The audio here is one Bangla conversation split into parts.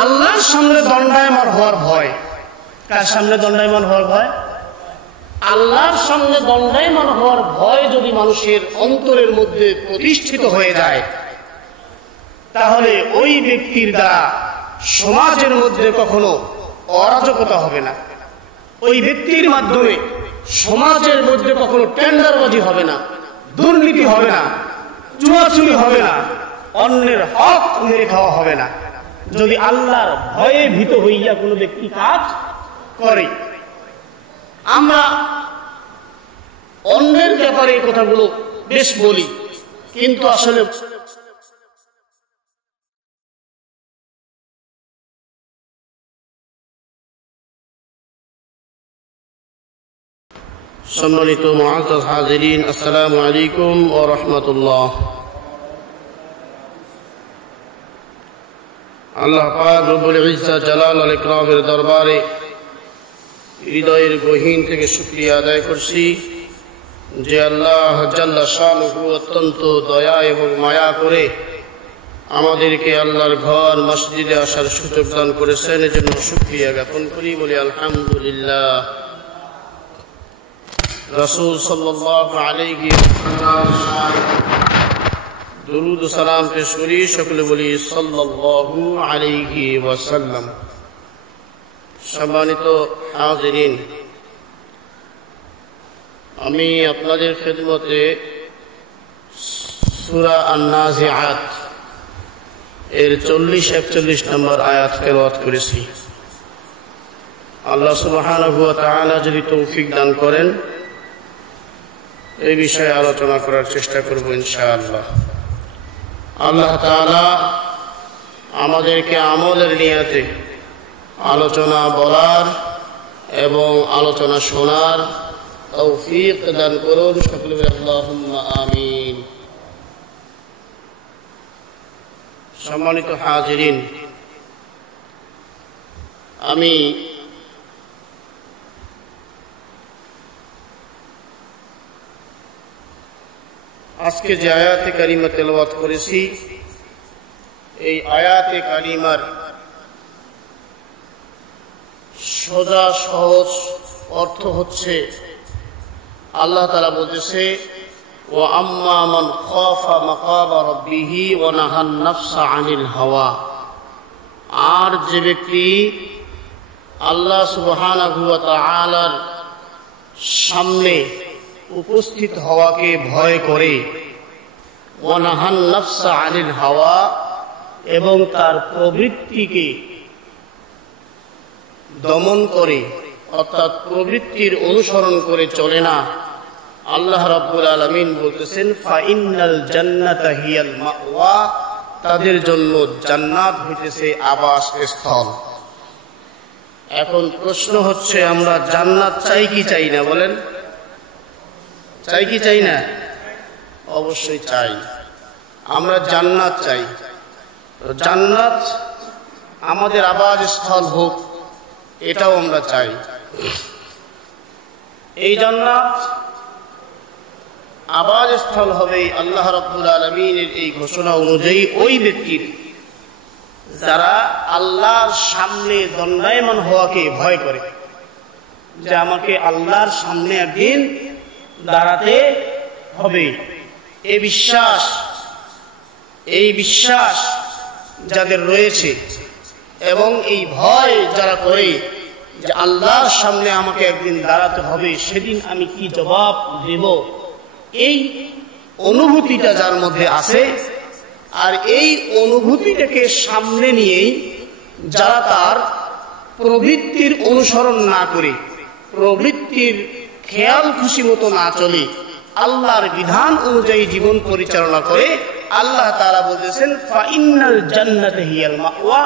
আল্লাহর সামনে দণ্ডায়মান হওয়ার ভয়। কার সামনে দণ্ডায়মান হওয়ার ভয়? আল্লাহর সামনে দণ্ডায়মান হওয়ার ভয় যদি মানুষের অন্তরের মধ্যে প্রতিষ্ঠিত হয়ে যায়, তাহলে ওই ব্যক্তির দ্বারা সমাজের মধ্যে কখনো অরাজকতা হবে না। ওই ব্যক্তির মাধ্যমে সমাজের মধ্যে কখনো টেন্ডারবাজি হবে না, দুর্নীতি হবে না, চুয়াচুরি হবে না, অন্যের হক মেরে খাওয়া হবে না। যদি আল্লাহর ভয়ে ভীত হইয়া কোনো ব্যক্তি কাজ করে। আমরা অন্যের ব্যাপারে এই কথাগুলো বেশ বলি, কিন্তু আসলে সম্মানিত মুআজ্জাজ হাজিরিন, আসসালামু আলাইকুম ওয়া রাহমাতুল্লাহ। আল্লাহ পাক রব্বুল ইজ্জত জালাল ইকরামের দরবারে হৃদয়ের গহীন থেকে শুকরিয়া আদায় করছি যে আল্লাহ জাল্লা শানুহু অত্যন্ত দয়া এবং মায়া করে আমাদেরকে আল্লাহর ঘর মসজিদে আসার সুযোগ দান করেছেন। এজন্য শুকরিয়া জ্ঞাপন করি, বলি আলহামদুলিল্লাহ। রাসূল সাল্লাল্লাহু আলাইহি ওয়াসাল্লাম দুরূদ ও সালাম পেশ করি, সকলে বলি সাল্লাল্লাহু আলাইহি ওয়াসাল্লাম। সম্মানিত হাজিরিন, আমি আপনাদের খেদমতে সূরা আন-নাজিআত এর 40-41 নম্বর আয়াত তেলাওয়াত করেছি। আল্লাহ সুবহানাহু ওয়া তাআলা যদি তৌফিক দান করেন এই বিষয়ে আলোচনা করার চেষ্টা করব ইনশাআল্লাহ। আল্লাহ তাআলা আমাদেরকে আমলের নিয়তে আলোচনা বলার এবং আলোচনা শোনার তৌফিক দান করুন, সকলে বলি আল্লাহুম্মা আমিন। সম্মানিত হাজিরিন, আমি আজকে যে আয়াতে কারিমা তেলাওয়াত করেছি, এই আয়াতে কারিমার সোজা সহজ অর্থ হচ্ছে, আল্লাহ তাআলা বলেছে ওয়া আম্মা মান খাফা মাকামা রাব্বিহি ওয়া নাহান নাফসা আনিল হাওয়া। আর যে ব্যক্তি আল্লাহ সুবহানাহু ওয়া তাআলার সামনে উপস্থিত হওয়াকে ভয় করে, ওয়া নাহান নাফসা আনিল হাওয়া, এবং তার প্রবৃত্তিকে দমন করে, অর্থাৎ প্রবৃত্তির অনুসরণ করে চলে না, আল্লাহ রাব্বুল আলামিন বলতেছেন ফাইন্নাল জান্নাতা হিয়াল মাওয়া, তাদের জন্য জান্নাত হইতেছে আবাস স্থল। এখন প্রশ্ন হচ্ছে, আমরা জান্নাত চাই কি চাই না? বলেন, চাই কি চাই না? অবশ্যই চাই, আমরা জান্নাত চাই। জান্নাত আমাদের আবাস স্থল হোক, এটাও আমরা চাই। এই জান্নাত আবাস স্থল হবে আল্লাহ রাব্বুল আলামিনের এই ঘোষণা অনুযায়ী ওই ব্যক্তির যারা আল্লাহর সামনে দণ্ডায়মান হওয়াকে ভয় করে, যে আমাকে আল্লাহর সামনে একদিন দাঁড়াতে হবে। এই বিশ্বাস যাদের রয়েছে এবং এই ভয় যারা করে যে আল্লাহর সামনে আমাকে একদিন দাঁড়াতে হবে, সেদিন আমি কি জবাব দেব, এই অনুভূতিটা যার মধ্যে আছে, আর এই অনুভূতিটাকে সামনে নিয়েই যারা তার প্রবৃত্তির অনুসরণ না করে, প্রবৃত্তির খেয়াল খুশি মতো না চলে, আল্লাহর বিধান অনুযায়ী জীবন পরিচালনা করে, আল্লাহ তাআলা বলেছেন ফাইন্নাল জান্নাতা হিয়াল মাওয়া,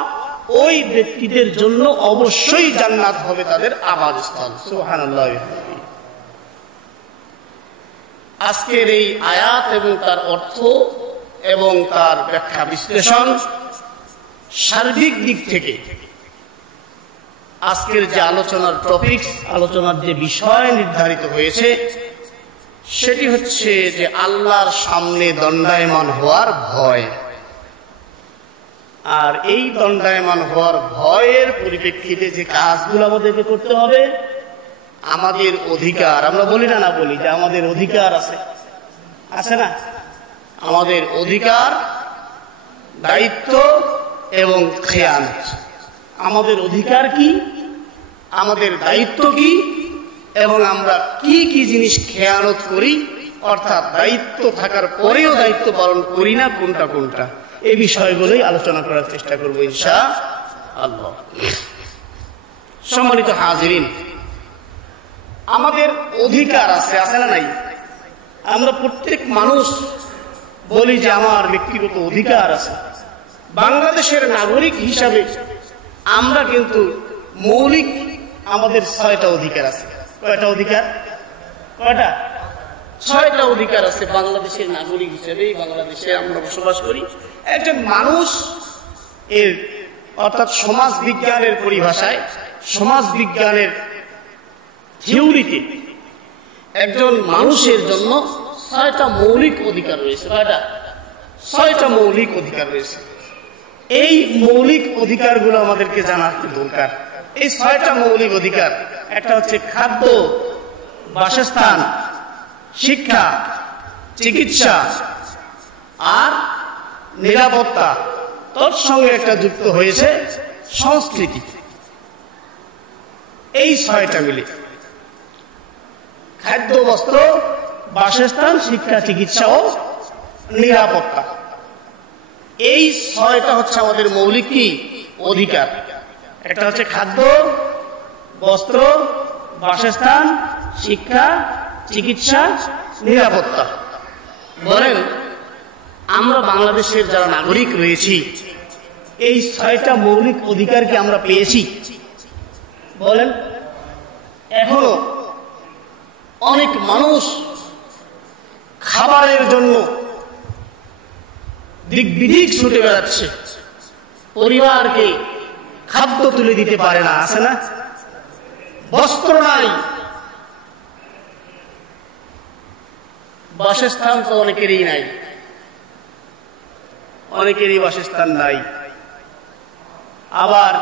ওই ব্যক্তিদের জন্য অবশ্যই জান্নাত হবে তাদের আবাসস্থল। সুবহানাল্লাহ। আজকের এই আয়াত এবং তার অর্থ এবং তার ব্যাখ্যা বিশ্লেষণ সার্বিক দিক থেকে আজকের যে আলোচনার টপিকস, আলোচনার যে বিষয় নির্ধারিত হয়েছে, সেটি হচ্ছে যে আল্লাহর সামনে দণ্ডায়মান হওয়ার ভয়। আর এই দণ্ডায়মান হওয়ার ভয়ের পরিপ্রেক্ষিতে যে কাজগুলো আমাদেরকে করতে হবে, আমাদের অধিকার, আমরা বলি না বলি যে আমাদের অধিকার আছে না? আমাদের অধিকার, দায়িত্ব এবং খেয়ানত। আমাদের অধিকার কি, আমাদের দায়িত্ব কি, এবং আমরা কি কি জিনিস খেয়ানত করি, অর্থাৎ দায়িত্ব থাকার পরেও দায়িত্ব পালন করি না, কোনটা এই বিষয়গুলোই আলোচনা করার চেষ্টা করবো ইনশাআল্লাহ। সম্মানিত হাজিরিন, আমাদের অধিকার আছে না নাই? আমরা প্রত্যেক মানুষ বলি যে আমার ব্যক্তিগত অধিকার আছে। বাংলাদেশের নাগরিক হিসাবে আমরা কিন্তু মৌলিক আমাদের 6টা অধিকার আছে। কয়টা অধিকার? 6টা অধিকার আছে বাংলাদেশের নাগরিক হিসেবে। বাংলাদেশে আমরা বসবাস করি। একজন মানুষ এর অর্থাৎ সমাজ বিজ্ঞানের পরিভাষায়, সমাজ বিজ্ঞানের থিওরিতে একজন মানুষের জন্য 6টা মৌলিক অধিকার রয়েছে। কয়টা? 6টা মৌলিক অধিকার রয়েছে। এই মৌলিক অধিকারগুলো আমাদেরকে জানার দরকার। এই 6টা মৌলিক অধিকার, একটা হচ্ছে খাদ্য, বাসস্থান, শিক্ষা, চিকিৎসা আর নিরাপত্তা। তৎসঙ্গে একটা যুক্ত হয়েছে সংস্কৃতি। এই 6টা মিলে খাদ্য, বস্ত্র, বাসস্থান, শিক্ষা, চিকিৎসা ও নিরাপত্তা, এই 6টা হচ্ছে আমাদের মৌলিক কি অধিকার। একটা হচ্ছে খাদ্য, বস্ত্র, বাসস্থান, শিক্ষা, চিকিৎসা, নিরাপত্তা। বলেন, আমরা বাংলাদেশের যারা নাগরিক রয়েছি, এই 6টা মৌলিক অধিকার কি আমরা পেয়েছি? বলেন। এখনো অনেক মানুষ খাবারের জন্য দিক বিদিক ছুটে বেড়াচ্ছে, পরিবারকে খাদ্য তুলে দিতে পারে না, আছে না? বস্ত্র নাই, বাসস্থান তো অনেকেরই নাই, অনেকেরই বাসস্থান নাই। আবার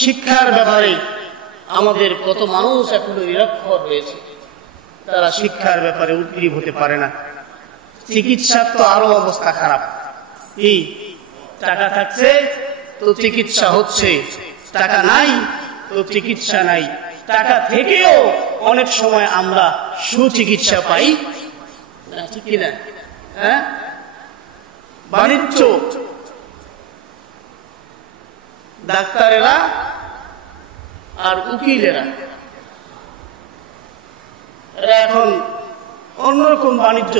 শিক্ষার ব্যাপারে আমাদের কত মানুষ এখনো নিরক্ষর রয়েছে, তারা শিক্ষার ব্যাপারে উদ্গ্রীব হতে পারে না। চিকিৎসার তো আরো অবস্থা খারাপ। এই টাকা থাকছে তো চিকিৎসা হচ্ছে, টাকা নাই তো চিকিৎসা নাই। টাকা থেকেও অনেক সময় আমরা সুচিকিৎসা পাই না, ঠিক কিনা? হ্যাঁ, বাণিজ্য, ডাক্তারেরা আর উকিলেরা এরা এখন অন্যরকম বাণিজ্য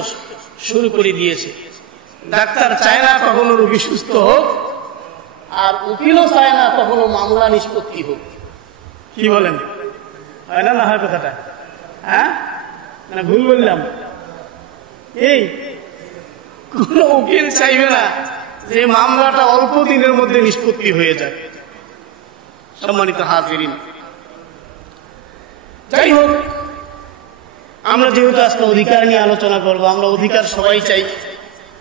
শুরু করে দিয়েছে। ডাক্তার চায় না কখনো রোগী সুস্থ হোক, আর উকিলও চায় না কখনো মামলা নিষ্পত্তি হোক। কি বলেন, হয় না? না হয় কথাটা? হ্যাঁ, না ভুল বললাম? এই কোন উকিল চাইবে না যে মামলাটা অল্প দিনের মধ্যে নিষ্পত্তি হয়ে যায়। সম্মানিত হাজিরিন, যাই হোক, আমরা যেহেতু আজকে অধিকার নিয়ে আলোচনা করবো, আমরা অধিকার সবাই চাই,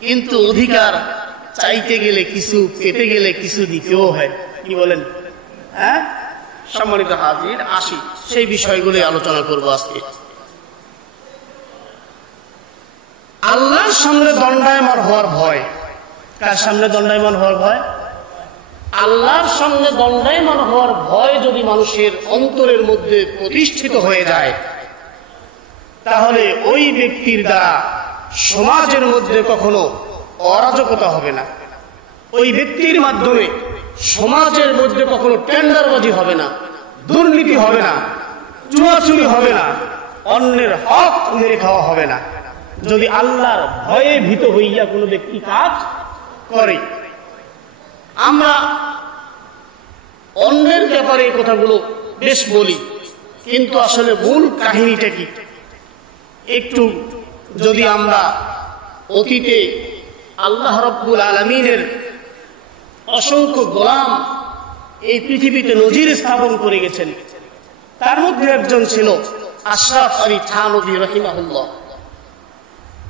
কিন্তু অধিকার চাইতে গেলে কিছু, পেতে গেলে কিছু দিতেও হয়। কি বলেন? হ্যাঁ, সম্মানিত হাজির, আসি সেই বিষয়গুলো আলোচনা করবো আজকে। আল্লাহর সামনে দণ্ডায়মান হওয়ার ভয়। কার সামনে দণ্ডায়মান হওয়ার ভয়? আল্লাহর সামনে দণ্ডায়মান হওয়ার ভয় যদি মানুষের অন্তরের মধ্যে প্রতিষ্ঠিত হয়ে যায়, তাহলে ওই ব্যক্তির দ্বারা সমাজের মধ্যে কখনো অরাজকতা হবে না। ওই ব্যক্তির মাধ্যমে সমাজের মধ্যে কখনো টেন্ডারবাজি হবে না, দুর্নীতি হবে না, চুয়াচুরি হবে না, অন্যের হক মেরে খাওয়া হবে না। যদি আল্লাহর ভয়ে ভীত হইয়া কোনো ব্যক্তি কাজ করে। আমরা অন্যের ব্যাপারে এই কথাগুলো বেশ বলি, কিন্তু আসলে মূল কাহিনীটা কি একটু যদি আমরা অতীতে আল্লাহ রাব্বুল আলামিনের অসংখ্য গোলাম এই পৃথিবীতে নজির স্থাপন করে গেছেন, তার মধ্যে একজন ছিল আশরাফ আলী থানভী রাহিমাহুল্লাহ।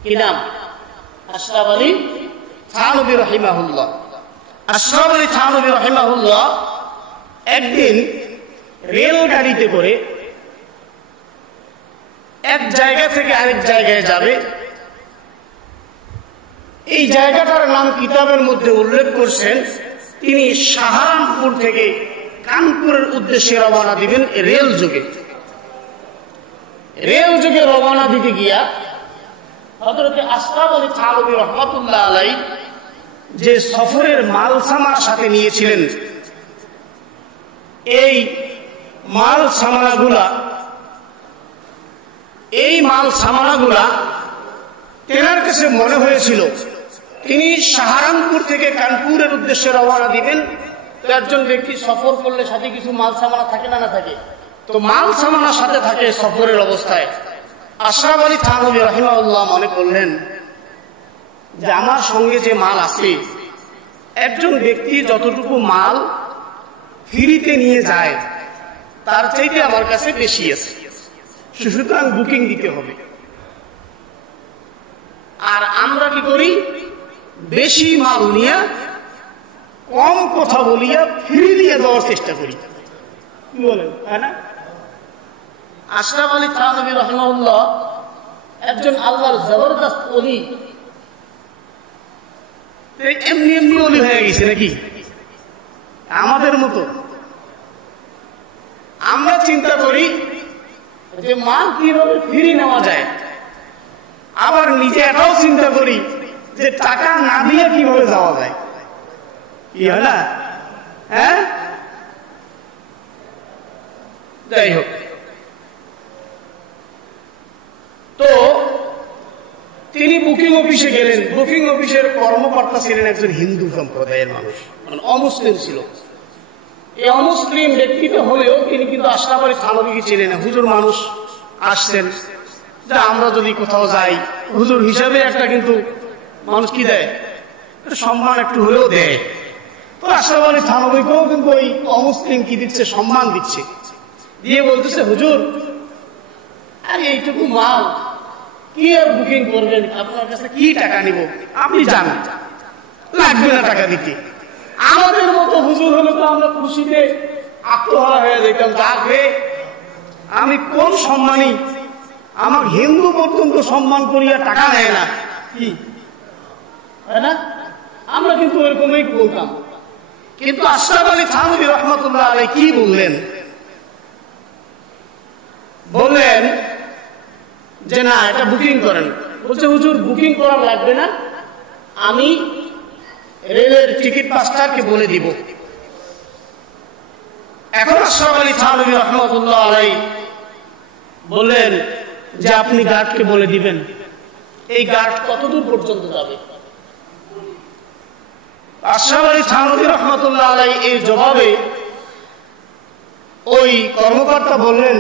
কি নাম? আশরাফ আলী থানভী রাহিমাহুল্লাহ। আশরাফ আলী থানভী রাহিমাহুল্লাহ একদিন রেলগাড়িতে করে এক জায়গা থেকে আরেক জায়গায় যাবে। এই জায়গাটার নাম কিতাবের মধ্যে উল্লেখ করছেন। তিনি সাহারানপুর থেকে কানপুরের উদ্দেশ্যে রওনা দিবেন রেল যোগে রওনা দিতে গিয়া হযরত আশরাফ আলী থানভী রাহমাতুল্লাহ আলাইহি যে সফরের মাল সামার সাথে নিয়েছিলেন, এই মাল সামানাগুলা তেনার কাছে মনে হয়েছিল তিনি সাহারানপুর থেকে কানপুরের উদ্দেশ্যে রওনা দিবেন। তো একজন ব্যক্তি সফর করলে সাথে কিছু মাল সামানা থাকে না থাকে, তো মাল সামানার সাথে থাকে সফরের অবস্থায়। আশরাফ আলী থানভী রাহিমাহুল্লাহ মনে করলেন যে আমার সঙ্গে যে মাল আছে, একজন ব্যক্তি যতটুকু মাল ফ্রিতে নিয়ে যায় তার চাইতে আমার কাছে বেশি আছে, সুতরাং বুকিং দিতে হবে। আর আমরা কি করি, বেশি মাল নিয়ে কম কথা বলিয়া ফ্রি দিয়ে দেওয়ার চেষ্টা করি, কি বলেন, তাই না? আশরাফ আলী থানভী রাহিমাহুল্লাহ একজন আল্লাহর জবরদস্ত ওলি, এমনি ওলি হয়ে গেছে নাকি আমাদের মতো? আমরা চিন্তা করি যে মাল কিভাবে ফ্রি নেওয়া যায়, আবার নিজে এটাও চিন্তা করি যে টাকা না দিয়ে কিভাবে যাওয়া যায়, কি হয় না? হ্যাঁ, যাই হোক, তো তিনি বুকিং অফিসে গেলেন। বুকিং অফিসের কর্মকর্তা ছিলেন একজন হিন্দু সম্প্রদায়ের মানুষ, মানে অমুসলিম ছিল। এই অমুসলিম ব্যক্তিত্ব হলেও তিনি কিন্তু আশরাফ আলী থানভীকে চেনে না। হুজুর মানুষ আসছেন, যে আমরা যদি কোথাও যাই হুজুর হিসাবে একটা কিন্তু মানুষ কি দেয়, সম্মান একটু হলেও দেয়। তো আশরাফ আলী থানভীকেও কিন্তু ওই অমুসলিম কি দিচ্ছে, সম্মান দিচ্ছে, দিয়ে বলতেছে হুজুর আরে এইটুকু মাল কি আর বুকিং করবেন, আপনার কাছে কি টাকা নিব, আপনি জানেন লাগবে না টাকা দিতে। আমাদের মতো হুজুর হলে তো আমরা খুশিতে আত্মহারা হয়ে যেতাম, যাকে আমি কোন সম্মানী, আমার হিন্দু পর্যন্ত সম্মান করিয়া টাকা নেয় না, কি না? আমরা কিন্তু ওইরকমই বলতাম। কিন্তু আশরাফ আলী থানভী রাহমাতুল্লাহ আলাইহি কি বললেন যে না, এটা বুকিং করেন। বলছে হুজুর বুকিং করার লাগবে না, আমি রেলের টিকিট মাস্টারকে বলে দিব। এখন আশরাফ আলী থানভী রাহমাতুল্লাহ আলাইহি বললেন যে আপনি গার্ডকে বলে দিবেন এই গার্ড কতদূর পর্যন্ত যাবে। আশরাফ আলী থানভী রাহমাতুল্লাহ আলাইহি এই জবাবে ওই কর্মকর্তা বললেন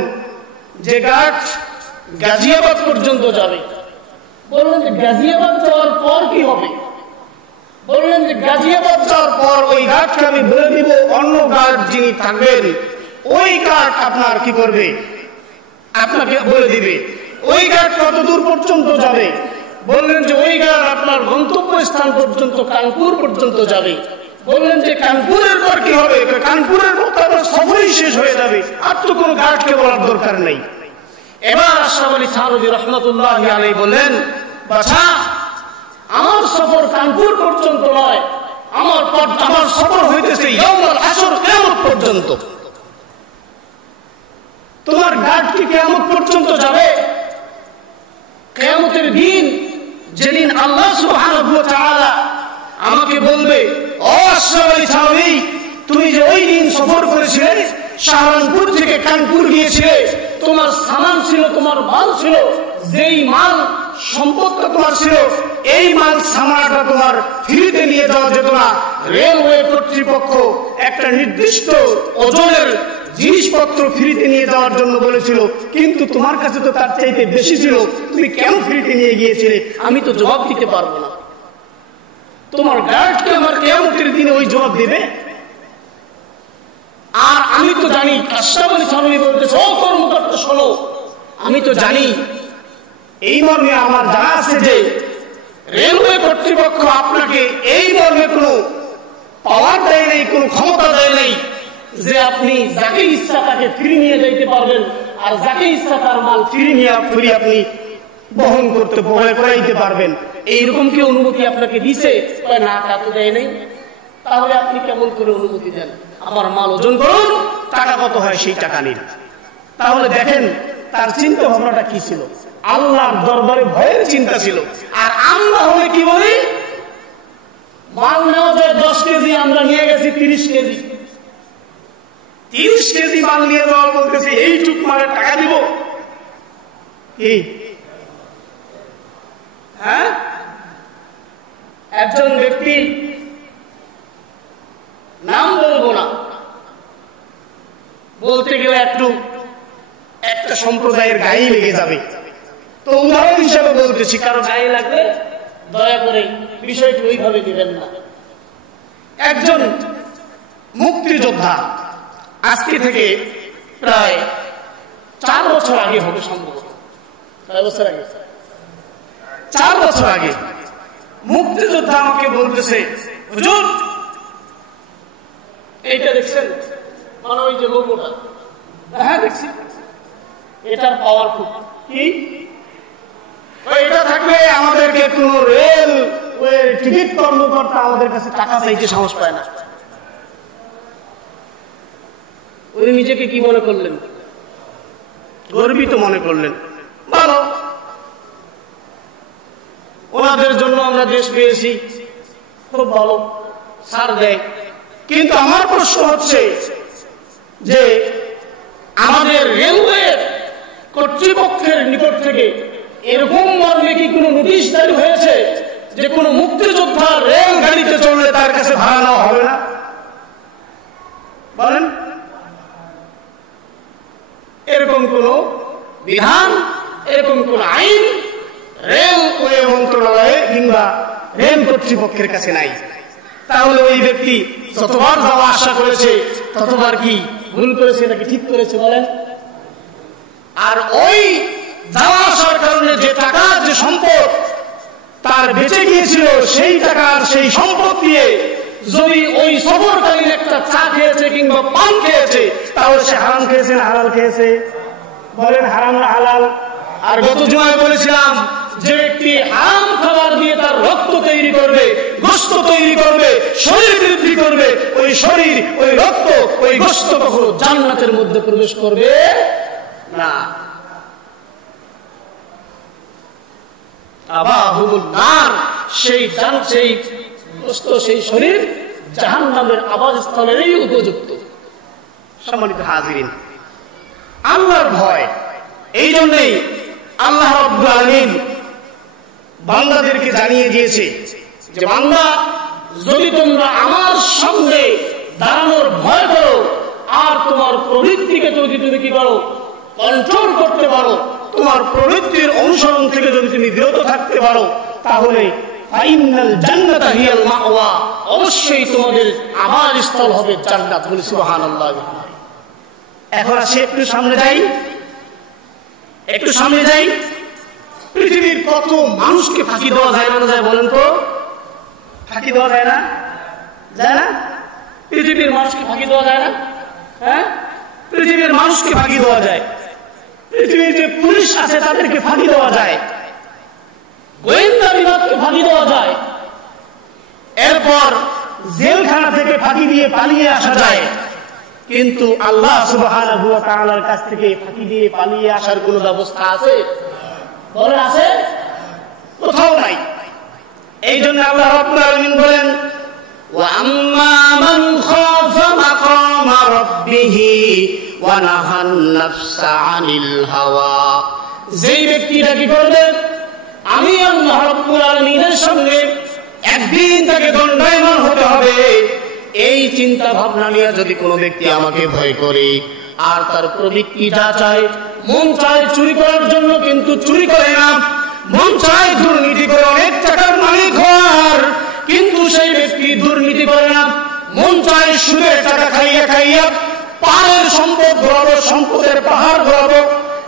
যে গার্ড গাজিয়াবাদ পর্যন্ত যাবে। বললেন যে গাজিয়াবাদ যাওয়ার পর কি হবে? বললেন যে গাজিয়াবাদ যাওয়ার পর ওই গার্ডকে আমি বলে দিব, অন্য গার্ড যিনি থাকবেন ওই গার্ড আপনার কি করবে, আপনাকে বলে দিবে ওই গার্ড কত দূর পর্যন্ত যাবে। বললেন যে ওই গার্ড আপনার গন্তব্য স্থান পর্যন্ত, কানপুর পর্যন্ত যাবে। বললেন যে কানপুরের পর কি হবে? কানপুরের পর আপনার সফরই শেষ হয়ে যাবে, আর তো কোনো গার্ডকে বলার দরকার নেই। এবার আশরাফ আলী থানভী রাহমাতুল্লাহ আলাইহি বললেন, বাছা আমার সফর কানপুর পর্যন্ত নয়, আমার সফর হইতেছে ইয়াউমুল হাসর, কিয়ামত পর্যন্ত। তোমার গার্ড কি কিয়ামত পর্যন্ত যাবে? কিয়ামতের দিন যেদিন আল্লাহ সুবহানাহু ওয়া তাআলা আমাকে বলবে, ও আশরাফ আলী থানভী তুমি যে ওই দিন সফর করেছিলে, সাহারানপুর থেকে কানপুর গিয়েছিলে, তোমার সামান ছিল, তোমার মাল ছিল, যেই মাল সম্পদটা তোমার ছিল, এই মাল সামানটা তোমার ফ্রিতে নিয়ে যাওয়া যেত না। রেলওয়ে কর্তৃপক্ষ একটা নির্দিষ্ট ওজনের জিনিসপত্র ফ্রিতে নিয়ে যাওয়ার জন্য বলেছিল, কিন্তু তোমার কাছে তো তার চাইতে বেশি ছিল, তুমি কেন ফ্রিতে নিয়ে গিয়েছিলে? আমি তো জবাব দিতে পারবো না। তোমার গার্ডকে আমার কিয়ামতের দিনে ওই জবাব দেবে। আর আমি তো জানি, আশরাফ আলী থানভী বলতেছে, ও কর্মকর্তা শোনো, আমি তো জানি, এই মর্মে আমার জানা আছে যে রেলওয়ে কর্তৃপক্ষ আপনাকে এই মর্মে কোনো পাওয়ার দেয় নাই, কোনো ক্ষমতা দেয় নাই যে আপনি যাকে ইচ্ছা তাকে ফিরে নিয়ে যাইতে পারবেন, আর যাকে ইচ্ছা তার মাল ফিরে আপনি বহন করতে বহন করাইতে পারবেন। এইরকম কি অনুমতি আপনাকে দিছে? না, তা তো দেয় নাই। তাহলে আপনি কেমন করে অনুমতি দেন? আমার মাল ওজন করুন, টাকা কত হয় সেই টাকা নিন। তাহলে দেখেন তার চিন্তা ভাবনাটা কি ছিল, আল্লাহর দরবারে ভয়ের চিন্তা ছিল। আর আমরা হলে কি বলি, মাল নেওয়া যায় 10 কেজি, আমরা নিয়ে গেছি 30 কেজি। 30 কেজি মাল নিয়ে যাওয়া বলতেছি এইটুক মালের টাকা দিব কি? হ্যাঁ, একজন ব্যক্তি, নাম বলবো না, বলতে গেলে একটা সম্প্রদায়ের গায়ে লেগে যাবে, তো উদাহরণ হিসাবে বলতেছি, কারো গায়ে লাগলে দয়া করে বিষয়টি ওইভাবে দিবেন না। একজন মুক্তিযোদ্ধা, আজকে থেকে প্রায় 4 বছর আগে হবে সম্ভবত, 4 বছর আগে মুক্তিযোদ্ধা আমাকে বলতেছে, হুজুর এইটা দেখছেন, মানে ওই যে লোগোটা, হ্যাঁ দেখছি, এটার পাওয়ার খুব কি, এটা থাকলে আমাদেরকে কোন রেল টিকিট কর্মকর্তা আমাদের কাছে টাকা চাইতে সাহস পায় না। উনি নিজেকে কি মনে করলেন? গর্বিত মনে করলেন। ভালো, ওনাদের জন্য আমরা দেশ পেয়েছি, খুব ভালো, ছাড় দেয়। কিন্তু আমার প্রশ্ন হচ্ছে যে আমাদের রেলওয়ে কর্তৃপক্ষের নিকট থেকে এরকম মর্মে কি কোনো নোটিশ জারি হয়েছে যে কোনো মুক্তিযোদ্ধা রেল গাড়িতে চললে তার কাছে ভাড়া নেওয়া হবে না? বলেন, এরকম কোন বিধান, এরকম কোন আইন রেলওয়ে মন্ত্রণালয়ে কিংবা রেল কর্তৃপক্ষের কাছে নাই। তাহলে ওই ব্যক্তি যতবার যাওয়া আসা করেছে ততবার কি ভুল করেছে নাকি ঠিক করেছে বলেন? আর ওই যাওয়া আসার কারণে যে টাকা, যে সম্পদ তার বেঁচে গিয়েছিল, সেই টাকার সেই সম্পদ দিয়ে যদি ওই সফরকালীন একটা চা খেয়েছে কিংবা পান খেয়েছে, তাহলে সে হারাম খেয়েছে না হালাল খেয়েছে? বলেন, হারাম না হালাল? আর গত জুমায় বলেছিলাম যে ব্যক্তি হারাম খাবার দিয়ে তার রক্ত তৈরি করবে, গোশত তৈরি করবে, শরীর বৃদ্ধি করবে, ওই শরীর, ওই রক্ত, ওই গোশত কখনো জান্নাতের মধ্যে প্রবেশ করবে না। সেই শরীর জাহান্নামের আবাসস্থলেরই উপযুক্ত। সম্মানিত হাজিরিন, আল্লাহর ভয়, এই জন্যই আল্লাহ রাব্বুল আলামিন বান্দাদেরকে জানিয়ে দিয়েছে যে বান্দা, যদি তোমরা আমার সামনে দাঁড়ানোর ভয় করো আর তোমার প্রবৃত্তিকে যদি তুমি কি করো, কন্ট্রোল করতে পারো, তোমার প্রবৃত্তির অনুসরণ থেকে যদি তুমি বিরত থাকতে পারো, তাহলে ফাইনাল জান্নাতা হিয়াল মাওয়া, অবশ্যই তোমাদের আবাসস্থল হবে জান্নাত। বলি সুবহানাল্লাহ। এখন আসে একটু সামনে যাই, একটু সামনে যাই। পৃথিবীর কত মানুষকে ফাঁকি দেওয়া যায় না যায় বলেন তো? ফাঁকি দেওয়া যায় না? যায় না? পৃথিবীর মানুষকে ফাঁকি দেওয়া যায় না? হ্যাঁ, পৃথিবীর মানুষকে ফাঁকি দেওয়া যায়। পৃথিবীর যে পুলিশ আছে তাদেরকে ফাঁকি দেওয়া যায়, গোয়েন্দা বিভাগকে ফাঁকি দেওয়া যায়, এরপর জেলখানা থেকে ফাঁকি দিয়ে পালিয়ে আসা যায়। কিন্তু আল্লাহ সুবহানাহু ওয়া তাআলার কাছ থেকে ফাঁকি দিয়ে পালিয়ে আসার কোন ব্যবস্থা আছে? বলেন, আছে? কোথাও নাই। এই জন্য আল্লাহ রাব্বুল আলামিন বলেন, ওয়া আম্মা মান খাফা মাকামা রাব্বিহি ওয়া নাহান নাফসা আনিল হাওয়া, যেই ব্যক্তিটা কি করবে, আমি আল্লাহ রাব্বুল আলামিনের সামনে একদিন তাকে দণ্ডায়মান হতে হবে, এই চিন্তা ভাবনা নিয়ে যদি কোনো ব্যক্তি আমাকে ভয় করে আর তার প্রবৃত্তি যা চায়, মন চায় চুরি করার জন্য কিন্তু চুরি করে না, মন চায় দুর্নীতি করে অনেক টাকার মালিক হওয়ার, কিন্তু সেই ব্যক্তি দুর্নীতি করে না, মন চায় সুদের টাকা খাইয়া খাইয়া পাহাড়ের সম্পদ গড়াবো, সম্পদের পাহাড় গড়াবো,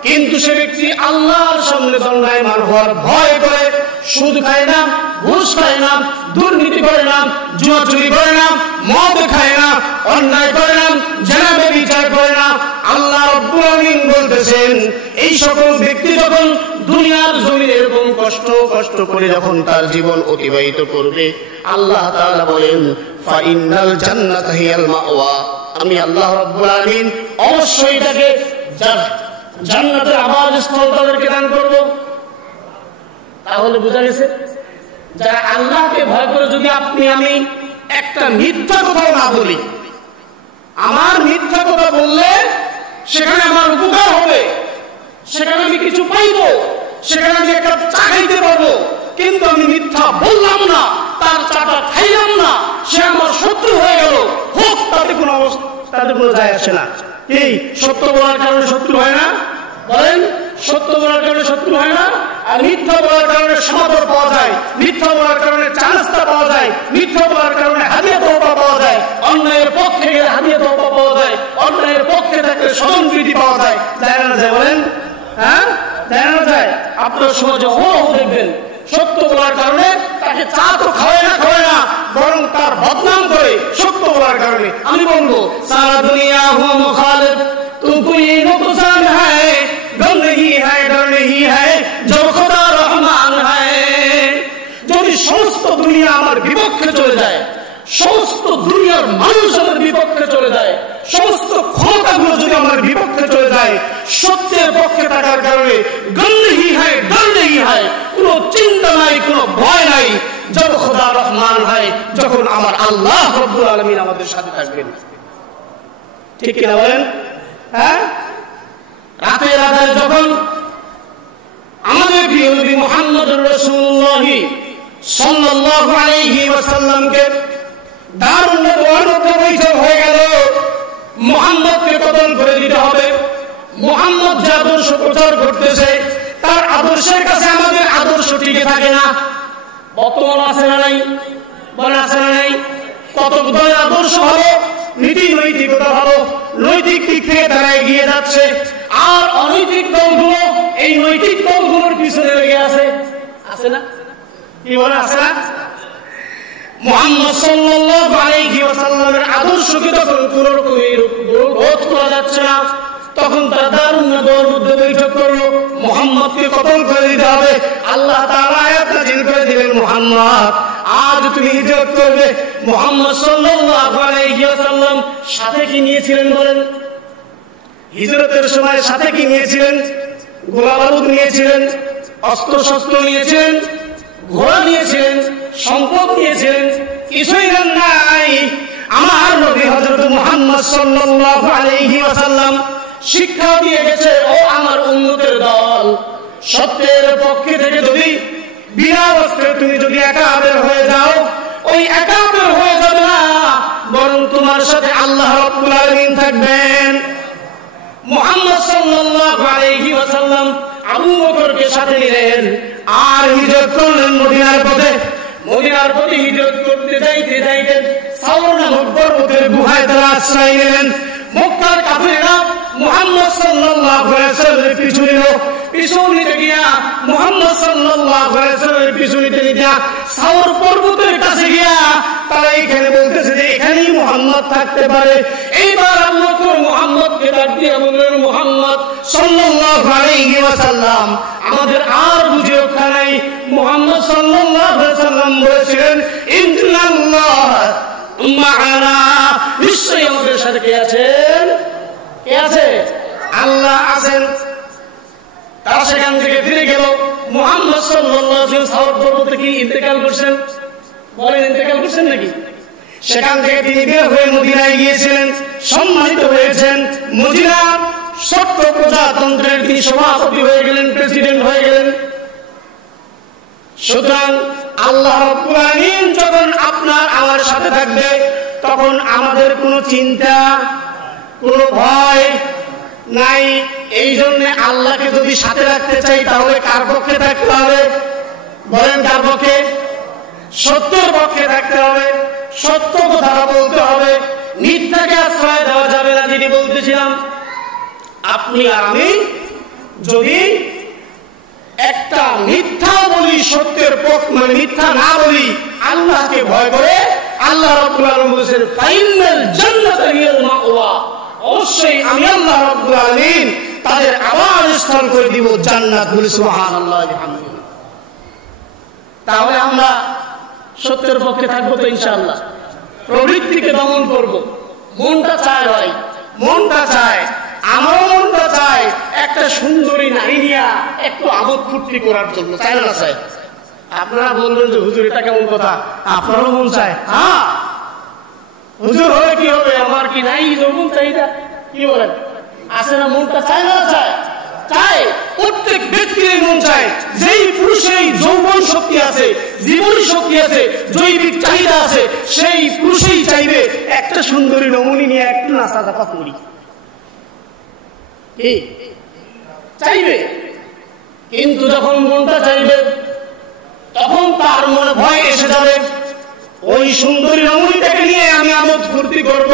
কিন্তু সে ব্যক্তি আল্লাহর সামনে দণ্ডায়মান হওয়ার ভয় করে সুদ খায় না, ঘুষ খায় না, দুর্নীতি করে না, জুয়া চুরি করে না, মদ খায় না, অন্যায় করে না, জেনা ব্যভিচার করে না। আল্লাহ রাব্বুল আলামিন বলতেছেন এই সকল ব্যক্তি যখন দুনিয়ার জমিনে এরকম কষ্ট করে যখন তার জীবন অতিবাহিত করবে, আল্লাহ তাআলা বলেন ফাইনাল জান্নাতা হিয়াল মাওয়া, আমি আল্লাহ রাব্বুল আলামিন অবশ্যই তাকে জান্নাতের আবাসস্থল তাদেরকে দান করব। তাহলে বোঝা গেছে যারা আল্লাহকে ভয় করে যদি আপনি আমি একটা মিথ্যা কথা না বলি, আমার মিথ্যা কথা বললে সেখানে আমার উপকার হবে, সেখানে আমি কিছু পাইব, সেখানে আমি একটা চা খাইতে পারবো, কিন্তু আমি মিথ্যা বললাম না, তার চাটা খাইলাম না, সে আমার শত্রু হয়ে গেল, হোক তাতে কোনো যায় আসে না। এই সত্য বলার কারণে শত্রু হয় না? বলেন, সত্য বলার কারণে শত্রু হয় না? আর মিথ্যা বলার কারণে সমাদর পাওয়া যায়, মিথ্যা বলার কারণে চান্সটা পাওয়া যায়, মিথ্যা বলার কারণে হাদিয়া তোহফা পাওয়া যায়, অন্যায়ের পক্ষে গেলে হাদিয়া তোহফা পাওয়া যায়, অন্যায়ের পক্ষে থাকলে স্বজনপ্রীতি পাওয়া যায়। যায় না যায়? বলেন, হ্যাঁ যায় না যায়? আপনার সমাজে অহরহ দেখবেন সত্য বলার কারণে তাকে চা তো খাওয়ায় না, বরং তার বদনাম করে সত্য বলার কারণে। আমি বলবো সারা দুনিয়া হো মুখালিফ তু কোই নুকসান হ্যায় গম নেহি হ্যায় ডর নেহি হ্যায় জব খুদা রহমান হ্যায়। যদি সমস্ত দুনিয়া আমার বিপক্ষে চলে যায়, সমস্ত দুনিয়ার মানুষ আমার বিপক্ষে চলে যায়, সমস্ত ক্ষমতাগুলো যদি আমার বিপক্ষে চলে যায়, সত্যের পক্ষে থাকার কারণে গম নেহি হ্যায় ডর নেহি হ্যায়, কোনো চিন্তা নাই, কোনো ভয় নাই, জব খুদা রহমান হয়, যখন আমার আল্লাহ রাব্বুল আলামিন আমাদের সাথে থাকবেন। ঠিক কিনা বলেন? হ্যাঁ, রাতের আধারে যখন আমাদের প্রিয় নবী মুহাম্মদুর রাসূলুল্লাহ সাল্লাল্লাহু আলাইহি ওয়াসাল্লামকে দারুন নবুওয়ার মধ্যে বৈঠক হয়ে গেল, মুহাম্মদকে কতল করে দিতে হবে। মুহাম্মদ যে আদর্শ প্রচার করতেছে তার আদর্শের কাছে আমাদের আদর্শ টিকে থাকে না। বর্তমান আছে না নাই? বলে আছে না নাই? কত ধরনের আদর্শ ভালো, নীতি নৈতিকতা ভালো, নৈতিক দিক থেকে তারা এগিয়ে যাচ্ছে, আর অনৈতিক দলগুলো এই নৈতিক দলগুলোর পিছনে লেগে আছে। আছে না? কি বলে আছে না? মুহাম্মদ সাল্লাল্লাহু আলাইহি ওয়াসাল্লামের আদর্শকে যখন কোনো রকমের রোধ করা যাচ্ছে না, তখন তারা দারুন নবুওয়ার মধ্যে বৈঠক করলো, মুহাম্মদকে কতল করে দিতে হবে। আল্লাহ তাআলা আয়াত নাযিল করে দিলেন, মুহাম্মদ আজ তুমি হিজরত করবে। মুহাম্মদ সাল্লাল্লাহু আলাইহি ওয়াসাল্লাম সাথে কি নিয়েছিলেন বলেন? হিজরতের সময় সাথে কি নিয়েছিলেন? গোলা বারুদ নিয়েছিলেন, অস্ত্র শস্ত্র নিয়েছিলেন, ঘোড়া নিয়েছিলেন, সম্পদ নিয়েছিলেন? কিছুই নাই। আমার নবী হযরত মুহাম্মদ সাল্লাল্লাহু আলাইহি ওয়াসাল্লাম শিক্ষা দিয়ে গেছে, ও আমার উম্মতের দল, সত্যের পক্ষে থেকে যদি বিনা অস্ত্রে তুমি যদি একা বের হয়ে যাও, ওই একা বের হয়ে যাবে না, বরং তোমার সাথে আল্লাহ রাব্বুল আলামিন থাকবেন। মুহাম্মদ সাল্লাল্লাহু আলাইহি ওয়াসাল্লাম আবু বকরকে সাথে নিলেন আর হিজরত করলেন মদিনার পথে। মদিনার পথে হিজরত করতে যাইতে যাইতে সাওর নামক পর্বতের গুহায় তারা আশ্রয় নিলেন। মক্কার কাফেররা মুহাম্মদ সাল্লাল্লাহু আলাইহি ওয়াসাল্লামের পিছু নিল, পিছু নিতে গিয়া মুহাম্মদ সাল্লাল্লাহু আলাইহি ওয়াসাল্লামের পিছু নিতে গিয়া সাওর পর্বতের কাছে গিয়া তারা এখানে বলতেছে যে এখানেই মুহাম্মদ থাকতে পারে। এইবার আল্লাহ মুহাম্মদকে ডাক দিয়ে বললেন, মুহাম্মদ সাল্লাল্লাহু আলাইহি ওয়াসাল্লাম আমাদের আর বুঝে রক্ষা নাই। মুহাম্মদ সাল্লাল্লাহু আলাইহি ওয়াসাল্লাম বলেছিলেন, ইন্নাল্লাহ মা'ানা, নিশ্চয়ই আমাদের সাথে কে আছেন? কে আছে? আল্লাহ আছেন। তারা সেখান থেকে ফিরে গেল। মুহাম্মদ সাল্লাল্লাহু আলাইহি ওয়াসাল্লাম সাওর পর্বতে কি ইন্তেকাল করছেন? বলেন, ইন্তেকাল করছেন নাকি? সেখান থেকে তিনি বের হয়ে মদিনায় গিয়েছিলেন, সম্মানিত হয়েছেন। মদিনার ছোট্ট প্রজাতন্ত্রের তিনি সভাপতি হয়ে গেলেন, প্রেসিডেন্ট হয়ে গেলেন। সুতরাং আল্লাহ রাব্বুল আলামিন যখন আপনার আমার সাথে থাকবে, তখন আমাদের কোনো চিন্তা, কোনো ভয় নাই। এই জন্য আল্লাহকে যদি সাথে রাখতে চাই তাহলে কার পক্ষে থাকতে হবে? বলেন, কার পক্ষে? সত্যের পক্ষে থাকতে হবে, সত্য কথা বলতে হবে, মিথ্যাকে আশ্রয় দেওয়া যাবে না। যিনি বলতেছিলাম, আপনি আর আমি যদি একটা মিথ্যা বলি, সত্যের মানে মিথ্যা না বলি, আল্লাহকে ভয় করে, আল্লাহ রাব্বুল আলামিন বলেছেন ফাইনাল জান্নাতু হিয়াল মাওয়া, অবশ্যই আমি আল্লাহ রাব্বুল আলামিন তাদের আবাসস্থল করে দিব জান্নাত। বলি সুবহানাল্লাহ বিহামদিহি। তাহলে আমরা সত্যের পক্ষে থাকবো তো ইনশাআল্লাহ, প্রবৃত্তিকে দমন করব। মনটা চায় ভাই, মনটা চায়, আমারও মনটা চায় একটা সুন্দরী নারী নিয়ে একটু আমোদ ফুর্তি করার জন্য, চায় না চায়? আপনারা বলবেন যে হুজুর এটা কেমন কথা, আপনারও মন চায়? হ্যাঁ হুজুর হলে কি হবে, আমার কি নাই যৌবন চাহিদা? কি বলেন, আছে না? মনটা চায় না চায়? চায়, প্রত্যেক ব্যক্তির মন চায়। যেই পুরুষের যৌবন শক্তি আছে, জীবনী শক্তি আছে, জৈবিক চাহিদা আছে, সেই পুরুষই চাইবে একটা সুন্দরী রমণী নিয়ে একটু নাচা চাপা করি, চাইবে। কিন্তু যখন মনটা চাইবে তখন তার মনে ভয় এসে যাবে, ওই সুন্দরী রমণীটাকে নিয়ে আমি আমোদ ফুর্তি করব,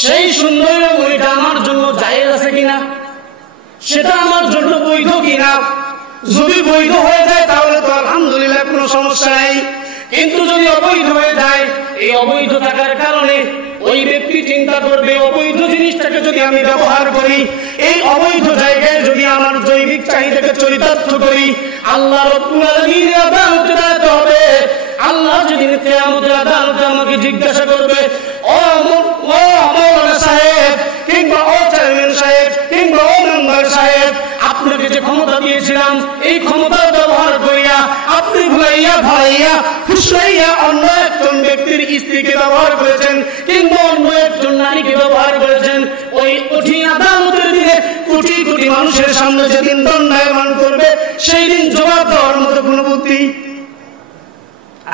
সেই সুন্দরী রমণীটা আমার জন্য জায়েজ আছে কিনা, সেটা আমার জন্য বৈধ কিনা। যদি বৈধ হয়ে যায় তাহলে তো আলহামদুলিল্লাহ কোনো সমস্যা নেই। কিন্তু যদি অবৈধ হয়ে যায়, এই অবৈধ থাকার কারণে ওই ব্যক্তি চিন্তা করবে, অবৈধ জিনিসটাকে যদি আমি ব্যবহার করি, এই অবৈধ জায়গায় যদি আমার জৈবিক চাহিদাকে চরিতার্থ করি, আল্লাহ রাব্বুল আলামিনের আদালতে দাঁড়াতে হবে। আল্লাহ যদি কিয়ামতের আদালতে আমাকে জিজ্ঞাসা করবে, ও মাওলানা সাহেব, কিংবা ও চেয়ারম্যান সাহেব, কিংবা ও মেম্বার সাহেব, আপনাকে যে ক্ষমতা দিয়েছিলাম, এই ক্ষমতার ব্যবহার করিয়া আপনি ভুলাইয়া ভাইয়া ফুসলাইয়া অন্য একজন ব্যক্তির স্ত্রীকে ব্যবহার করেছেন, কিংবা অন্য একজন নারীকে ব্যবহার করেছেন, ওই কঠিন আদালতের দিনে কোটি কোটি মানুষের সামনে যেদিন দণ্ডায়মান করবে, সেই দিন জবাব দেওয়ার মতো কোনো বুদ্ধি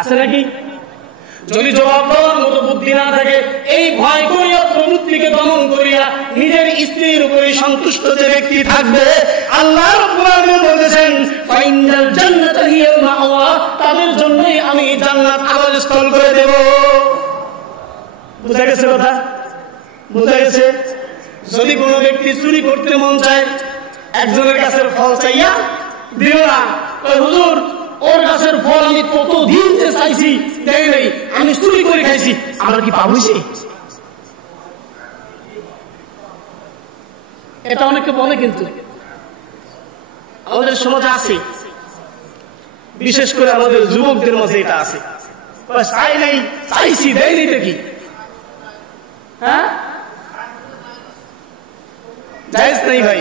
আছে নাকি? যদি জবাব দেওয়ার মতো বুদ্ধি না থাকে, এই ভয় করিয়া প্রবৃত্তিকে দমন করিয়া নিজের স্ত্রীর উপরে সন্তুষ্ট যে ব্যক্তি থাকবে, আল্লাহ রাব্বুল আলামিন বলেছেন ফাইনাল জান্নাতু হিয়াল মাওয়া, তাদের জন্যই আমি জান্নাত আবাসস্থল করে দেব। বুঝা গেছে কথা? বুঝা গেছে? যদি কোনো ব্যক্তি চুরি করতে মন চায়, একজনের কাছে ফল চাইয়া দিল না, ওই হুজুর ওর গাছের ফল আমি কতদিন যে চাইছি দেয় নাই, আমি চুরি করে খাইছি, আমার কি পাপ হইছে? এটা অনেকে বলে, কিন্তু আমাদের সমাজে আছে, বিশেষ করে আমাদের যুবকদের মাঝে এটা আছে। চাই নাই, চাইছি দেয় নাই, দেখি হ্যাঁ জায়েজ নেই ভাই।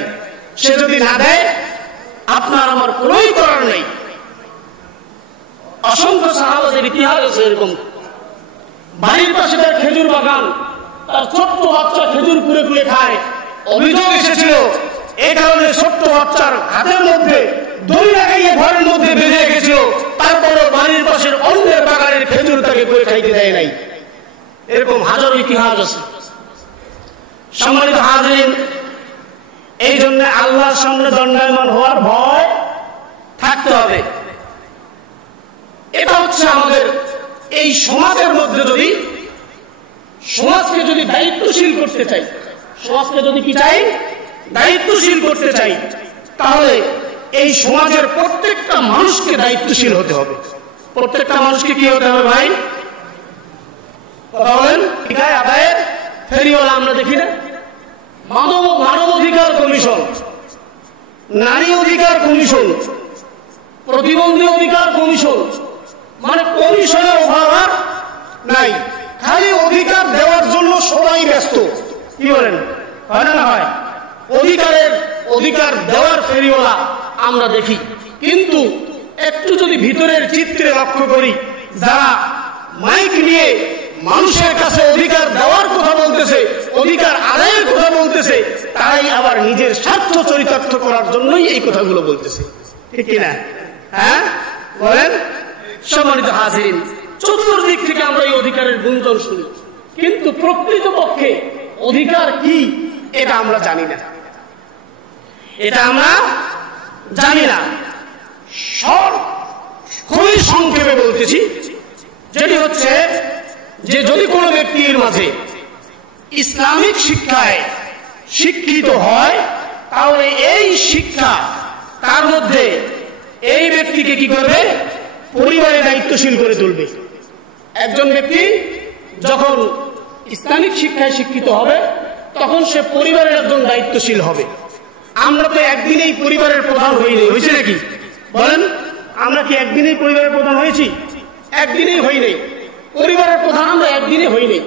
সে যদি না দেয়, আপনার আমার কোনোই করার নেই। অসংখ্য সাহাবাদের ইতিহাস আছে এরকম, বাড়ির পাশে তার খেজুর বাগান, তার ছোট্ট বাচ্চা খেজুর কুড়ে কুড়ে খায়। অভিযোগ এসেছিল এই কারণে ছোট্ট বাচ্চার হাতের মধ্যে দড়ি লাগাইয়ে ঘরের মধ্যে বেঁধে রেখেছিল, তারপরও বাড়ির পাশের অন্যের বাগানের খেজুর তাকে করে খাইতে দেয় নাই। এরকম হাজারো ইতিহাস আছে। সম্মানিত হাজিরিন, এই জন্য আল্লাহর সামনে দণ্ডায়মান হওয়ার ভয় থাকতে হবে। এটা হচ্ছে আমাদের এই সমাজের মধ্যে, যদি সমাজকে যদি দায়িত্বশীল করতে চাই, সমাজকে যদি কি চাই, দায়িত্বশীল করতে চাই, তাহলে এই সমাজের প্রত্যেকটা মানুষকে দায়িত্বশীল হতে হবে। প্রত্যেকটা মানুষকে কি হতে হবে ভাই? কথা বলেন। ঠিকায় আদায়ের ফেরিওয়ালা আমরা দেখি না? মানব অধিকার কমিশন, নারী অধিকার কমিশন, প্রতিবন্ধী অধিকার কমিশন, মানে কমিশনের অভাব নাই, খালি অধিকার দেওয়ার জন্য সবাই ব্যস্ত। কি বলেন, হয় না? হয়। অধিকার দেওয়ার ফেরিওয়ালা আমরা দেখি, কিন্তু একটু যদি ভিতরের চিত্রে লক্ষ্য করি, যারা মাইক নিয়ে মানুষের কাছে অধিকার দেওয়ার কথা বলতেছে, অধিকার আদায়ের কথা বলতেছে, তারাই আবার নিজের স্বার্থ চরিতার্থ করার জন্যই এই কথাগুলো বলতেছে। ঠিক কিনা? হ্যাঁ বলেন। সম্মানিত হাজিরিন, চতুর্দিক থেকে আমরা এই অধিকারের গুঞ্জন শুনি, কিন্তু প্রকৃতপক্ষে অধিকার কি এটা আমরা জানি না। এটা আমরা জানি না। খুবই সংক্ষেপে বলতেছি, যেটি হচ্ছে যে যদি কোনো ব্যক্তির মাঝে ইসলামিক শিক্ষায় শিক্ষিত হয়, তাহলে এই শিক্ষা তার মধ্যে এই ব্যক্তিকে কি করবে? পরিবারে দায়িত্বশীল করে তুলবে। একজন ব্যক্তি যখন ইসলামিক শিক্ষায় শিক্ষিত হবে তখন সে পরিবারের একজন দায়িত্বশীল হবে। আমরা তো একদিনেই পরিবারের প্রধান হইনি, হয়েছে নাকি বলেন? আমরা কি একদিনেই পরিবারের প্রধান হয়েছি? একদিনেই হই নাই। পরিবারের প্রধান আমরা একদিনে হইনি,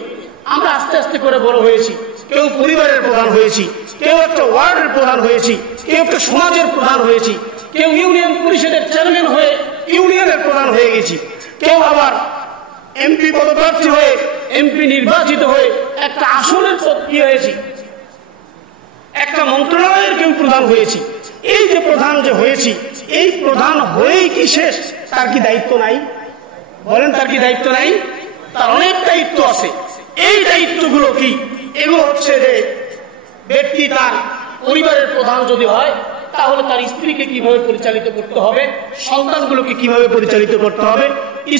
আমরা আস্তে আস্তে করে বড় হয়েছি। কেউ পরিবারের প্রধান হয়েছি, কেউ একটা ওয়ার্ডের প্রধান হয়েছি, কেউ একটা সমাজের প্রধান হয়েছি, কেউ ইউনিয়ন পরিষদের চেয়ারম্যান হয়ে ইউনিয়নের প্রধান হয়ে গেছি, কেউ আবার এমপি পদপ্রার্থী হয়ে এমপি নির্বাচিত হয়ে একটা আসনের কি হয়েছি, একটা মন্ত্রণালয়ের কেউ প্রধান হয়েছি। এই যে প্রধান যে হয়েছি, এই প্রধান হয়েই কি শেষ? তার কি দায়িত্ব নাই? বলেন, তার কি দায়িত্ব নাই? তার অনেক দায়িত্ব আছে। এই দায়িত্বগুলো কি? এগুলো হচ্ছে যে ব্যক্তি তার পরিবারের প্রধান যদি হয় তাহলে তার স্ত্রীকে কিভাবে পরিচালিত করতে হবে, সন্তানগুলোকে কিভাবে পরিচালিত করতে হবে,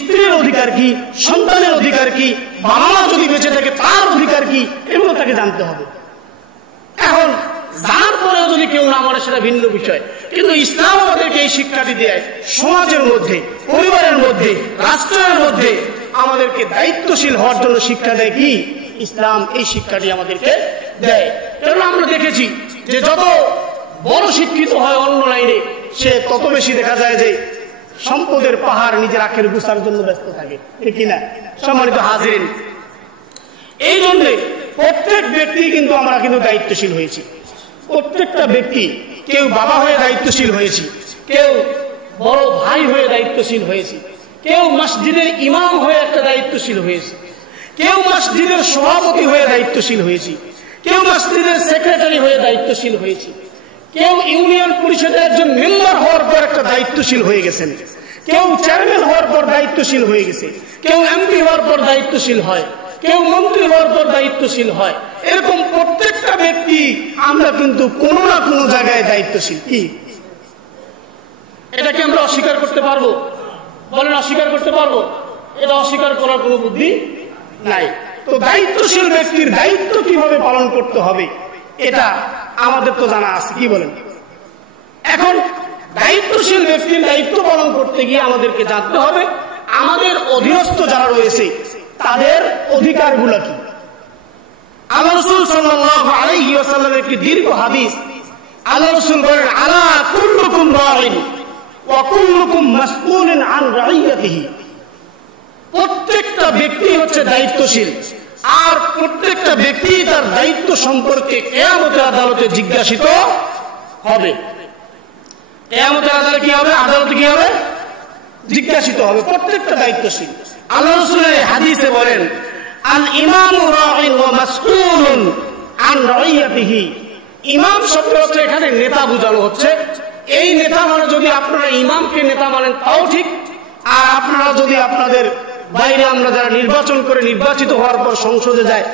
স্ত্রীর অধিকার কি, সন্তানের অধিকার কি, বাবা মা যদি বেঁচে থাকে তার অধিকার কি, এগুলো তাকে জানতে হবে। এখন জানার পরেও যদি কেউ না মানে সেটা ভিন্ন বিষয়, কিন্তু ইসলাম আমাদেরকে এই শিক্ষাটি দেয়। সমাজের মধ্যে, পরিবারের মধ্যে, রাষ্ট্রের মধ্যে আমাদেরকে দায়িত্বশীল হওয়ার জন্য শিক্ষা দেয় কি? ইসলাম এই শিক্ষাটি আমাদেরকে দেয়। কারণ আমরা দেখেছি যে যত বড় শিক্ষিত হয় অন্য লাইনে, সে তত বেশি দেখা যায় যে সম্পদের পাহাড় নিজের আখের গুছার জন্য ব্যস্ত থাকে, ঠিক কিনা? সম্মানিত হাজিরিন, এই জন্যে প্রত্যেক ব্যক্তি কিন্তু আমরা কিন্তু দায়িত্বশীল হয়েছি। প্রত্যেকটা ব্যক্তি, কেউ বাবা হয়ে দায়িত্বশীল হয়েছি, কেউ বড় ভাই হয়ে দায়িত্বশীল হয়েছি, কেউ মসজিদের ইমাম হয়ে একটা দায়িত্বশীল হয়েছে, কেউ মসজিদের সভাপতি হয়ে দায়িত্বশীল হয়েছি, কেউ মসজিদের সেক্রেটারি হয়ে দায়িত্বশীল হয়েছি, কেউ ইউনিয়ন পরিষদের একজন মেম্বার হওয়ার পর একটা দায়িত্বশীল হয়ে গেছেন, কেউ চেয়ারম্যান হওয়ার পর দায়িত্বশীল হয়ে গেছে, কেউ এমপি হওয়ার পর দায়িত্বশীল হয়, কেউ মন্ত্রী হওয়ার পর দায়িত্বশীল হয়। এরকম প্রত্যেকটা ব্যক্তি আমরা কিন্তু কোনো না কোনো জায়গায় দায়িত্বশীল। কি এটাকে আমরা অস্বীকার করতে পারবো? বলেন, অস্বীকার করতে পারবো? এটা অস্বীকার করার কোনো বুদ্ধি নাই। তো দায়িত্বশীল ব্যক্তির দায়িত্ব কিভাবে পালন করতে হবে এটা আমাদের তো জানা আছে, কি বলেন? এখন দায়িত্বশীল ব্যক্তির দায়িত্ব পালন করতে গিয়ে আমাদেরকে জানতে হবে আমাদের অধীনস্থ যারা রয়েছে তাদের অধিকারগুলো কি। আল্লাহ রাসূল সাল্লাল্লাহু আলাইহি ওয়াসাল্লামের একটি দীর্ঘ হাদিস, আল্লাহ রাসূল বলেন, আলা কুল্লুকুম রাঈন ওয়া কুল্লুকুম মাসউলুন আন রাইয়াতিহি। প্রত্যেকটা ব্যক্তি হচ্ছে দায়িত্বশীল, আর প্রত্যেকটা ব্যক্তি তার দায়িত্ব সম্পর্কে কিয়ামতের আদালতে জিজ্ঞাসিত হবে। কিয়ামতের আদালতে কি হবে? আদালতে কি হবে? জিজ্ঞাসিত হবে। প্রত্যেকটা দায়িত্বশীল। আল্লাহ রাসূল হাদিসে বলেন, আল ইমামু রাঈন ওয়া মাসউলুন আন রাইয়াতিহি। ইমাম শব্দের অর্থ এখানে নেতা বোঝানো হচ্ছে। এই নেতা মানে যদি আপনারা ইমামকে নেতা মানেন তাও ঠিক, আর আপনারা যদি আপনাদের বাইরে আমরা যারা নির্বাচন করে নির্বাচিত হওয়ার পর সংসদে যায়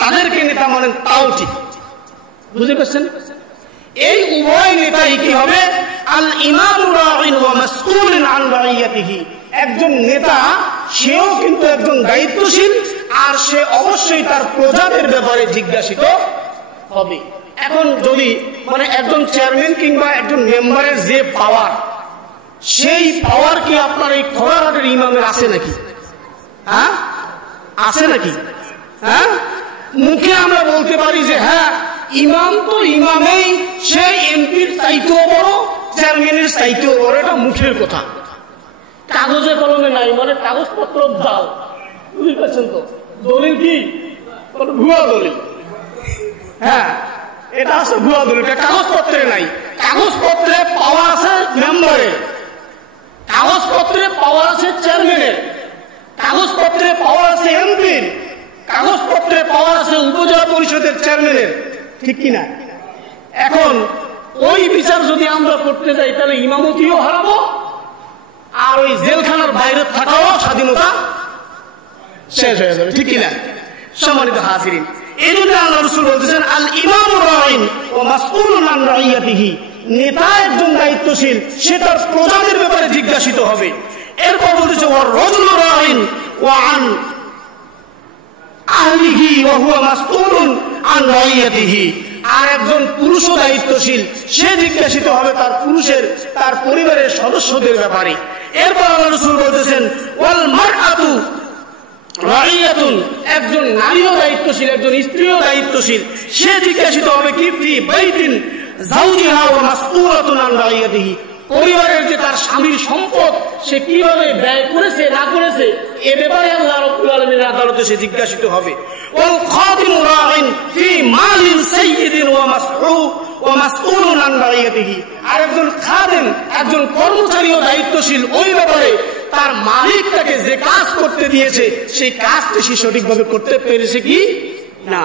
তাদেরকে নেতা মানেন তাও ঠিক। বুঝতে পারছেন? এই উভয় নেতাই কি হবে? আল ইমামু রাঈন ওয়া মাসউলুন আন রাইয়াতিহি। একজন নেতা সেও কিন্তু একজন দায়িত্বশীল, আর সে অবশ্যই তার প্রজাদের ব্যাপারে জিজ্ঞাসিত হবে। এখন যদি মানে একজন চেয়ারম্যান কিংবা একজন মেম্বারের যে পাওয়ার, সেই পাওয়ার কি আপনার এই খোলাহাটের ইমামের আছে নাকি? হ্যাঁ, আছে নাকি? হ্যাঁ, মুখে আমরা বলতে পারি যে হ্যাঁ ইমাম তো ইমামেই, সে এমপির চাইতেও বড়, চেয়ারম্যানের চাইতেও বড়। এটা মুখের কথা, কাগজে কলমে নাই, মানে কাগজপত্র জাল। বুঝতে পারছেন তো? দলিল কি? ভুয়া দলিল। হ্যাঁ, এটা আছে ভুয়া দলিল, কাগজপত্রে নাই। কাগজপত্রে পাওয়ার আছে মেম্বারের, কাগজপত্রে পাওয়ার আছে চেয়ারম্যানের, কাগজপত্রে পাওয়ার আছে এমপির, কাগজপত্রে পাওয়ার আছে উপজেলা পরিষদের চেয়ারম্যানের, ঠিক কিনা? এখন ওই বিচার যদি আমরা করতে যাই তাহলে ইমামতিও হারাবো, আর ওই জেলখানার বাইরে থাকাও স্বাধীনতা শেষ হয়ে যাবে, ঠিক কিনা? সম্মানিত হাজিরিন, এই জন্য আল্লাহ রাসূল বলতেছেন, আল ইমামু রাঈন ওয়া মাসউলুন আন রাইয়াতিহি। নেতা একজন দায়িত্বশীল, সে তার প্রজাদের ব্যাপারে জিজ্ঞাসিত হবে। এরপর বলতেছে, ওয়া রাজুলু রাঈন ওয়া আন আহলিহি ওয়া হুয়া মাসউলুন আন রাইয়াতিহি। আর একজন পুরুষও দায়িত্বশীল, সে জিজ্ঞাসিত হবে তার পরিবারের সদস্যদের ব্যাপারে। এরপর আল্লাহ রাসূল বলতেছেন ওয়াল মারআতু রাইয়াতুন, একজন নারীও দায়িত্বশীল, একজন স্ত্রীও দায়িত্বশীল, সে জিজ্ঞাসিত হবে কি ফি বাইতিন যাওজিহা ওয়া মাসউলাতুন আন রাইয়াতিহি, পরিবারের যে তার স্বামীর সম্পদ সে কিভাবে ব্যয় করেছে না করেছে এ ব্যাপারে আল্লাহ রাব্বুল আলামিনের আদালতে সে জিজ্ঞাসিত হবে। ওয়াল খাদিমু রাইন ফি মালিন সাইয়্যিদিন ওয়া মাসউলুন আন রাইয়াতিহি, আর একজন খাদেম, একজন কর্মচারীও দায়িত্বশীল ওই ব্যাপারে তার মালিক তাকে যে কাজ করতে দিয়েছে সেই কাজটি সে সঠিকভাবে করতে পেরেছে কি না।